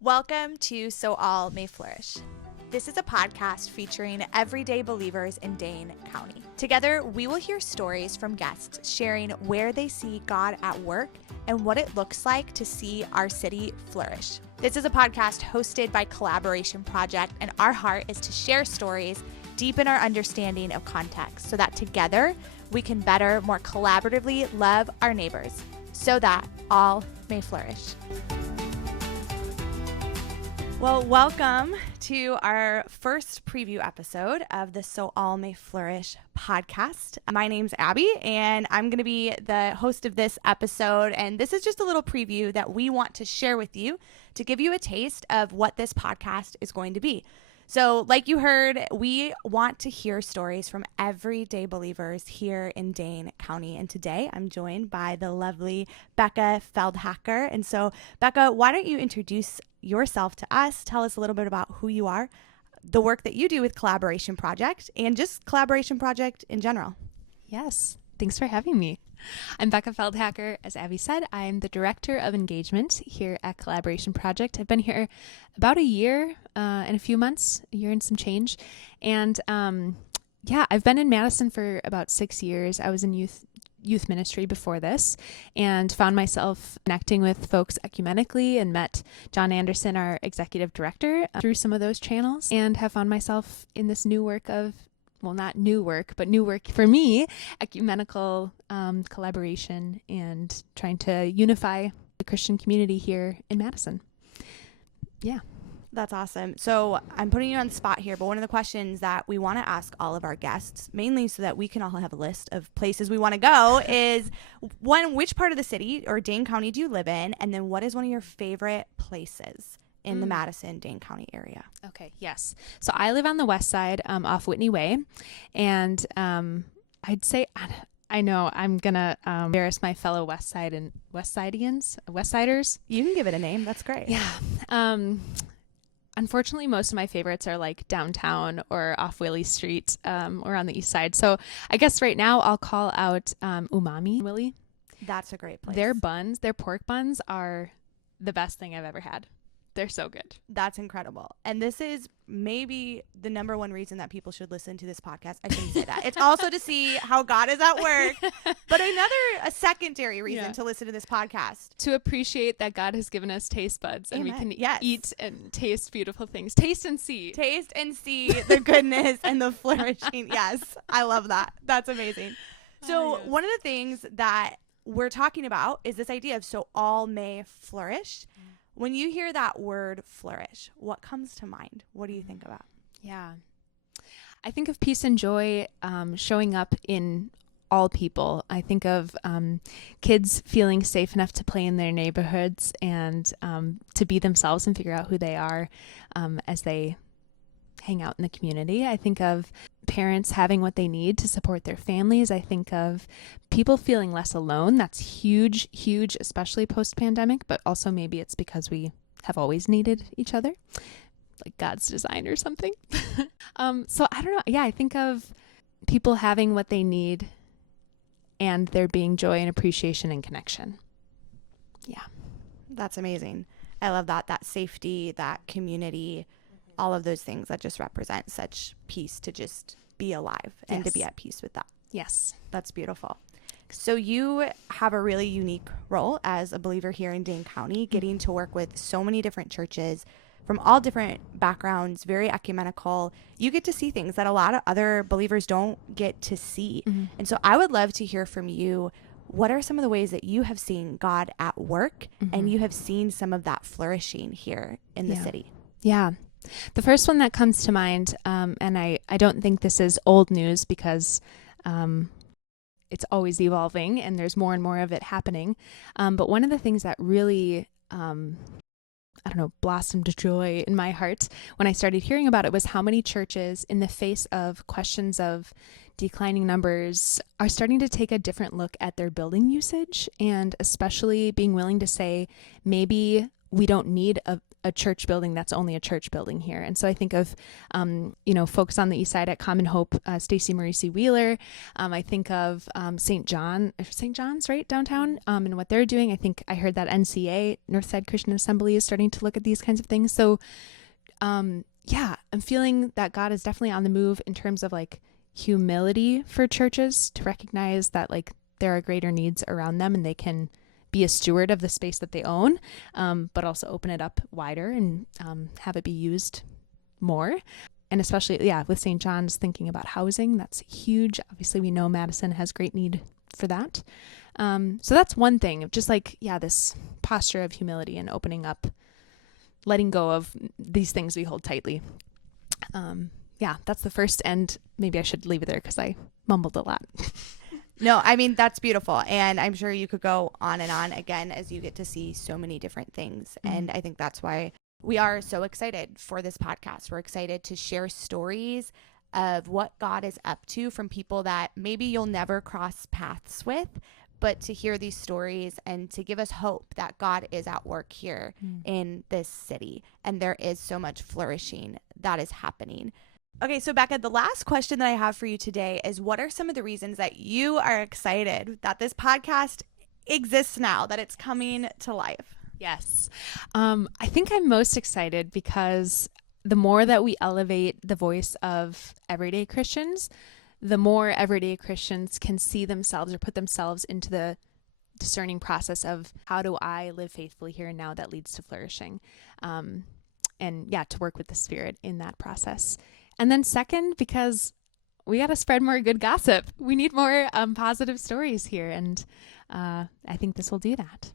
Welcome to So All May Flourish. This is a podcast featuring everyday believers in Dane County. Together, we will hear stories from guests sharing where they see God at work and what it looks like to see our city flourish. This is a podcast hosted by Collaboration Project, and our heart is to share stories, deepen our understanding of context, so that together we can better, more collaboratively love our neighbors, so that all may flourish. Well, welcome to our first preview episode of the So All May Flourish podcast. My name's Abby, and I'm going to be the host of this episode. And this is just a little preview that we want to share with you to give you a taste of what this podcast is going to be. So like you heard, we want to hear stories from everyday believers here in Dane County. And today I'm joined by the lovely Becca Feldhacker. And so, Becca, why don't you introduce yourself to us? Tell us a little bit about who you are, the work that you do with Collaboration Project, and just Collaboration Project in general. Yes. Thanks for having me. I'm Becca Feldhacker. As Abby said, I'm the Director of Engagement here at Collaboration Project. I've been here about a year and a few months, a year and some change. And I've been in Madison for about 6 years. I was in youth ministry before this and found myself connecting with folks ecumenically and met John Anderson, our executive director, through some of those channels, and have found myself in this new work of not new work, but new work for me, ecumenical collaboration and trying to unify the Christian community here in Madison. Yeah. That's awesome. So I'm putting you on the spot here, but one of the questions that we want to ask all of our guests, mainly so that we can all have a list of places we want to go, is one, which part of the city or Dane County do you live in? And then what is one of your favorite places in the Madison, Dane County area? Okay, yes. So I live on the west side off Whitney Way. And I'd say, I know I'm going to embarrass my fellow Westsiders. You can give it a name. That's great. Yeah. Unfortunately, most of my favorites are like downtown or off Willie Street or on the east side. So I guess right now I'll call out Umami Willie. That's a great place. Their pork buns are the best thing I've ever had. They're so good. That's incredible. And this is maybe the number one reason that people should listen to this podcast. I shouldn't say that. It's also to see how God is at work, but a secondary reason to listen to this podcast. To appreciate that God has given us taste buds and Amen. we can eat and taste beautiful things. Taste and see. Taste and see the goodness and the flourishing. Yes, I love that. That's amazing. So one of the things that we're talking about is this idea of so all may flourish. When you hear that word flourish, what comes to mind? What do you think about? Yeah. I think of peace and joy showing up in all people. I think of kids feeling safe enough to play in their neighborhoods and to be themselves and figure out who they are as they hang out in the community. I think of parents having what they need to support their families. I think of people feeling less alone. That's huge, especially post-pandemic, but also maybe it's because we have always needed each other, like God's design or something. So I don't know. Yeah, I think of people having what they need and there being joy and appreciation and connection. Yeah. That's amazing. I love that safety, that community, all of those things that just represent such peace, to just be alive and to be at peace with that. Yes. That's beautiful. So you have a really unique role as a believer here in Dane County, getting to work with so many different churches from all different backgrounds, very ecumenical. You get to see things that a lot of other believers don't get to see. And so I would love to hear from you. What are some of the ways that you have seen God at work and you have seen some of that flourishing here in the city? Yeah. The first one that comes to mind, and I don't think this is old news because it's always evolving and there's more and more of it happening. But one of the things that really, blossomed joy in my heart when I started hearing about it was how many churches, in the face of questions of declining numbers, are starting to take a different look at their building usage, and especially being willing to say, maybe we don't need a church building that's only a church building here. And so I think of, folks on the east side at Common Hope, Stacy Maurice Wheeler. I think of St. John's, right, downtown, and what they're doing. I think I heard that NCA, Northside Christian Assembly, is starting to look at these kinds of things. So, I'm feeling that God is definitely on the move in terms of like humility for churches to recognize that like there are greater needs around them and they can be a steward of the space that they own, but also open it up wider and have it be used more. And especially, with St. John's, thinking about housing, that's huge. Obviously, we know Madison has great need for that. So that's one thing, just like, this posture of humility and opening up, letting go of these things we hold tightly. That's the first, and maybe I should leave it there because I mumbled a lot. No, I mean, that's beautiful. And I'm sure you could go on and on again as you get to see so many different things. Mm-hmm. And I think that's why we are so excited for this podcast. We're excited to share stories of what God is up to from people that maybe you'll never cross paths with, but to hear these stories and to give us hope that God is at work here in this city. And there is so much flourishing that is happening. Okay, so Becca, the last question that I have for you today is, what are some of the reasons that you are excited that this podcast exists now, that it's coming to life? Yes. I think I'm most excited because the more that we elevate the voice of everyday Christians, the more everyday Christians can see themselves or put themselves into the discerning process of how do I live faithfully here and now that leads to flourishing, and to work with the Spirit in that process. And then second, because we got to spread more good gossip. We need more positive stories here. And I think this will do that.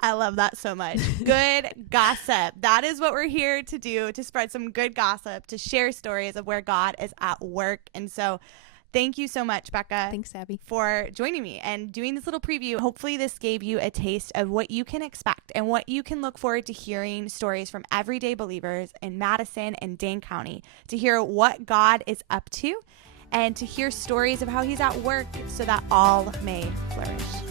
I love that so much. Good gossip. That is what we're here to do, to spread some good gossip, to share stories of where God is at work. And so thank you so much, Becca. Thanks, Abby, for joining me and doing this little preview. Hopefully this gave you a taste of what you can expect and what you can look forward to hearing stories from everyday believers in Madison and Dane County, to hear what God is up to and to hear stories of how he's at work so that all may flourish.